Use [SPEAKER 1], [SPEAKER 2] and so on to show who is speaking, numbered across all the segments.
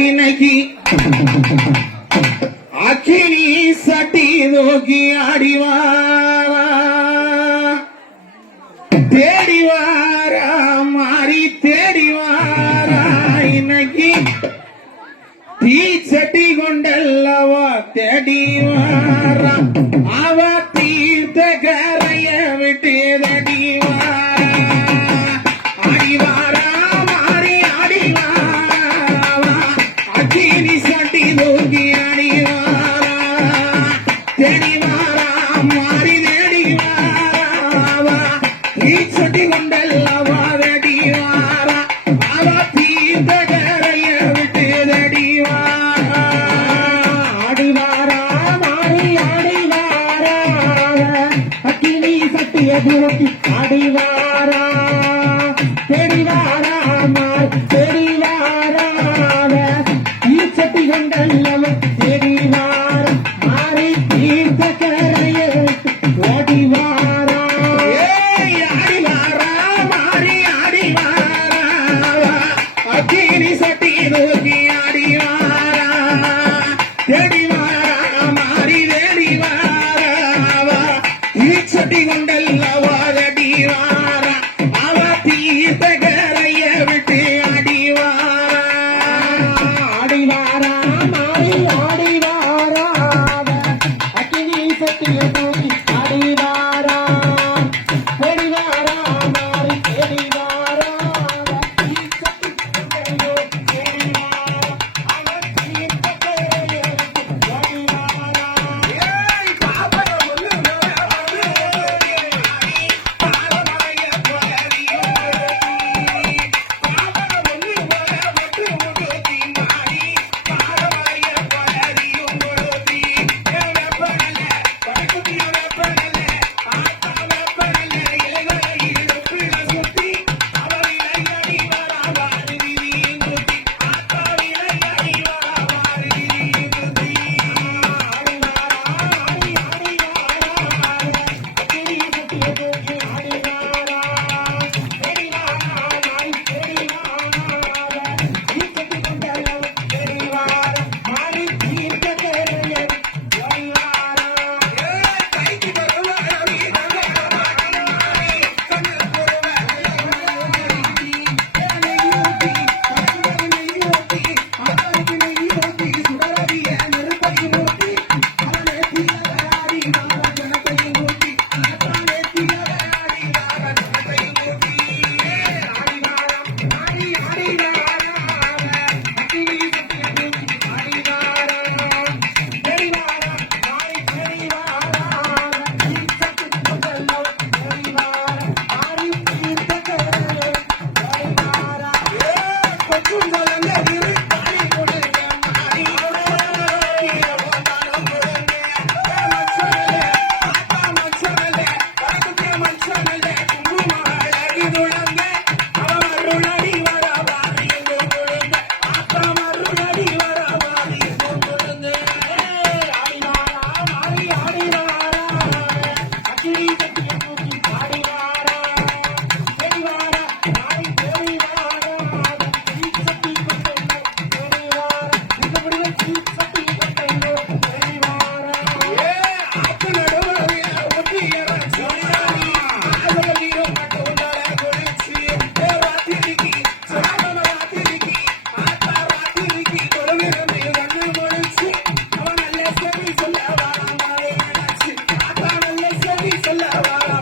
[SPEAKER 1] ನಾಯನಗಿ ಅಖಿನಿ ಸಟಿದೋಗಿ ಆಡಿವಾರ தேடிவார மாறி தேடிவார இன்னைக்கு தீ சட்டி கொண்டல்லவா தேடிவார அவ தீர்த்த கரைய விட்டு தடிவார ரகுவதி அடிவாரா? தெரிவாராமால் தெரிவாரான ஈச்சட்டி கொண்டல்லவன் தெரிவாரம் மாறி தீர்த்த கரையில் ஓடிவார் அல்லவா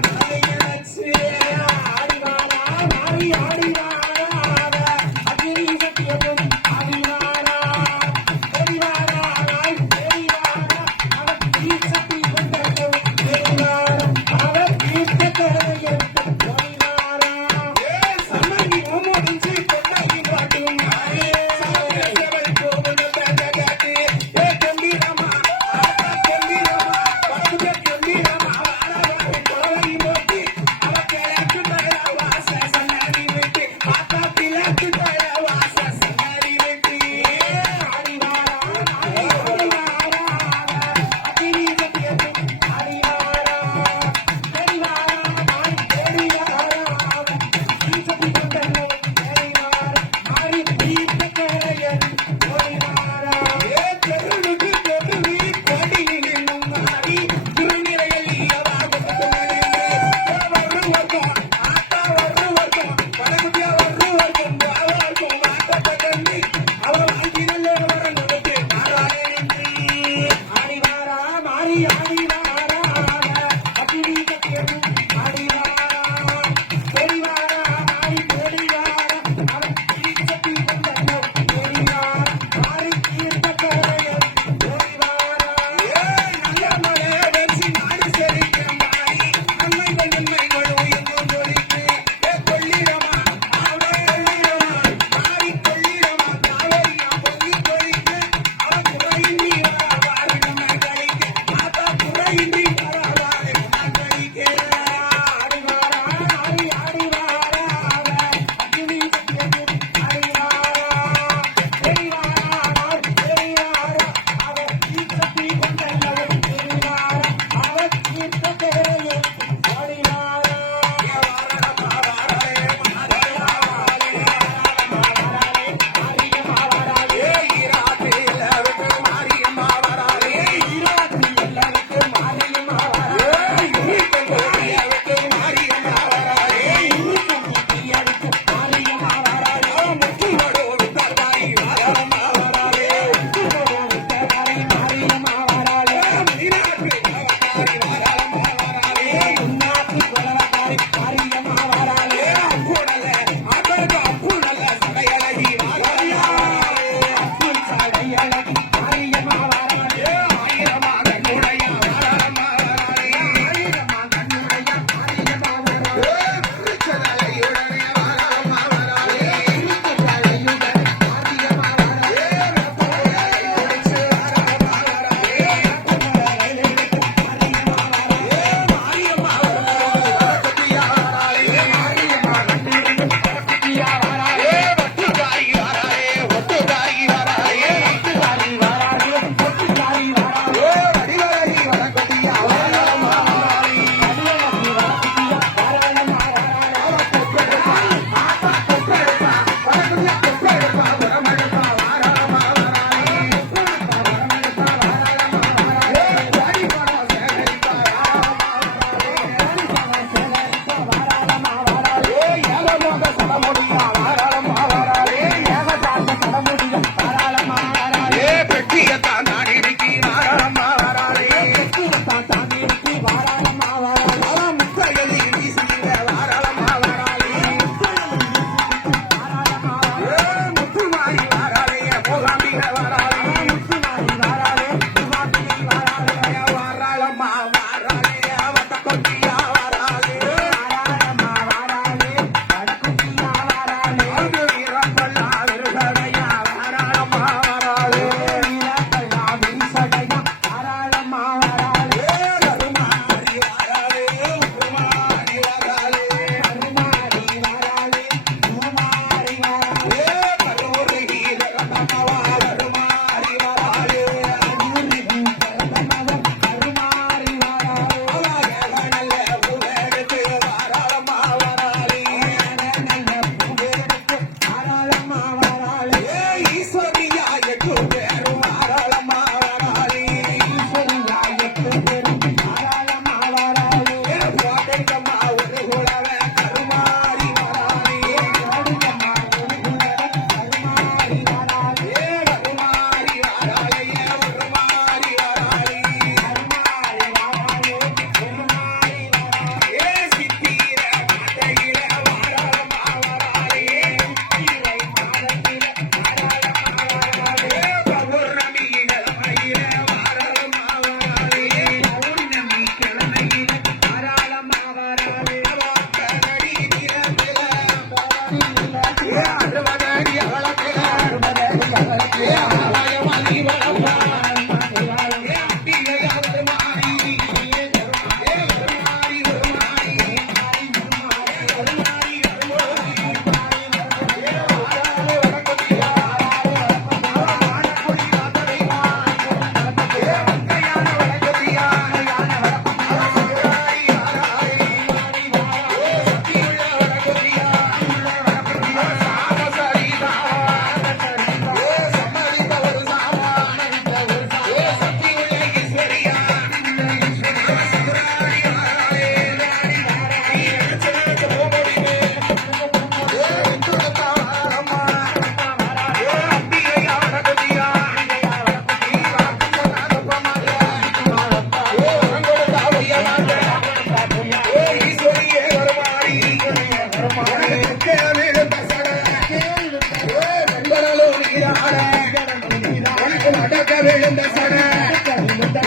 [SPEAKER 1] நீராட விழுந்த சட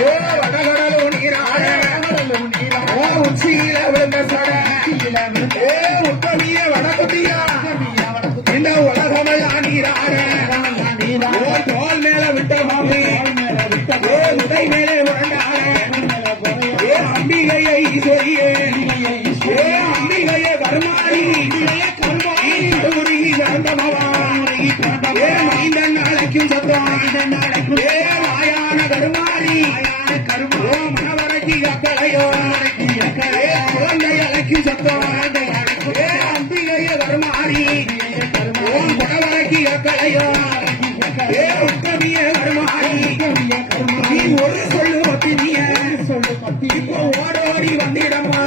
[SPEAKER 1] ஓ வடகடலும் நீராட ஓ உச்சியில விழுந்த சட ஏ உத்தமிய வடக்குட்டியா இந்த உலகமெல்லாம் நீராட ஓ தோல் மேல விட்ட மாமி ஓ உடை மேலே உரண்டாட ஏ அம்பிகையை ஈஸ்வரியே ஏ அம்பிகையை கருமாரி மைந்தன் நாளைக்கும் சத்தம் கருமாரி ஓ மனவரட்டி அக்களையோ ஏ குழந்தை அழைக்கும் சத்தம் ஏ அம்பிகையே கருமாரி ஓ குடவரட்டி அக்களையோ ஏ உத்தமிய கருமாரி நீ ஒரு சொல்லு பத்தி இப்போ ஓடோடி வந்திடமா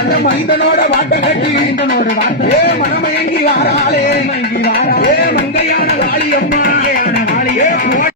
[SPEAKER 1] அந்த மைந்தனோட பாட்ட கட்டி. ஏ மனமயங்கி வாராளே. ஏ மங்கையான காளியம்மா ஏ